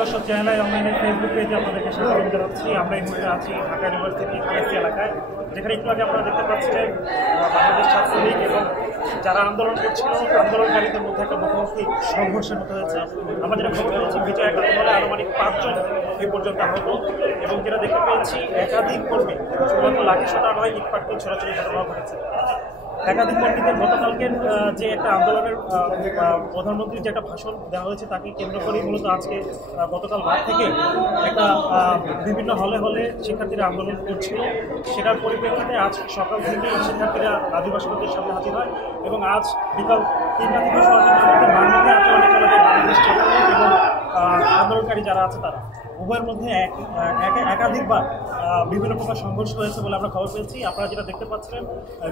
দর্শক চ্যানেল অনলাইনে ফেসবুক পেজে আপনাদেরকে স্বাগত জানাচ্ছি। আমরা এই মুহূর্তে আছি ঢাকা ইউনিভার্সিটি পিএসসি এলাকায়, যেখানে একটু আগে আপনারা দেখতে পাচ্ছিলেন বাংলাদেশ ছাত্রলীগ এবং যারা আন্দোলন করছিল আন্দোলনকারীদের মধ্যে একটা মুখোমুখি সংঘর্ষের মতো হয়েছে। আমরা যেটা খবর পেয়েছি বিজয় একাডেমি হলে আনুমানিক 5 জন এই পর্যন্ত আহত, এবং যেটা দেখতে পেয়েছি একাধিক কর্মী শুধুমাত্র লাঠি সোটা নয়, ইটপাট দিয়ে ছোড়াছড়ি ঘটনা ঘটেছে। একাধিক কর্মীদের গতকালকের যে একটা আন্দোলনের প্রধানমন্ত্রীর যে একটা ভাষণ দেওয়া হয়েছে তাকে কেন্দ্র করেই মূলত আজকে গতকাল রাত থেকে একটা বিভিন্ন হলে হলে শিক্ষার্থীরা আন্দোলন করছিল। সেটার পরিপ্রেক্ষিতে আজ সকাল থেকে শিক্ষার্থীরা রাজু ভাস্কর্যের সামনে হাজির হয় এবং আজ বিকাল 3টা থেকে 6টার মধ্যে মানবকে আচরণে চালাতে বাংলাদেশ ছাত্রলীগ এবং আন্দোলনকারী যারা আছে তারা উভয়ের মধ্যে একাধিকবার বিভিন্ন প্রকার সংঘর্ষ হয়েছে বলে আমরা খবর পেয়েছি। আপনারা যেটা দেখতে পাচ্ছিলেন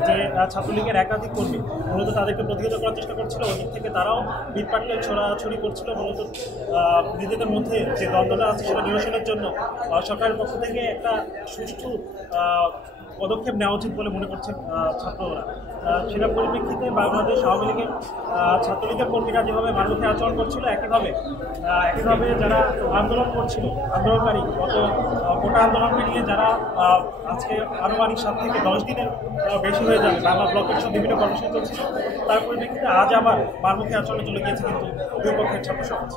যে ছাত্রলীগের একাধিক কর্মী মূলত তাদেরকে প্রতিহত করার চেষ্টা করছিল, ওদিক থেকে তারাও বিটপাটকে ছোড়াছড়ি করছিল। মূলত নিজেদের মধ্যে যে দ্বন্দ্বটা আছে সেটা নিরসনের জন্য সরকারের পক্ষ থেকে একটা সুষ্ঠু পদক্ষেপ নেওয়া উচিত বলে মনে করছেন ছাত্ররা। সেটার পরিপ্রেক্ষিতে বাংলাদেশ আওয়ামী লীগের ছাত্রলীগের কর্মীরা যেভাবে মানবকে আচরণ করছিল, একইভাবে যারা আন্দোলন করছিল আন্দোলনকারী গোটা আন্দোলনকে নিয়ে যারা আজকে আনুমানিক 7 থেকে 10 দিনের বেশি হয়ে যাবে বাংলা ব্লকের সব বিভিন্ন কর্মসূচি চলছিল, তার পরিপ্রেক্ষিতে আজ আবার মানবকে আচরণে চলে গিয়েছে কিন্তু দুই পক্ষের ছাত্র সমাজ।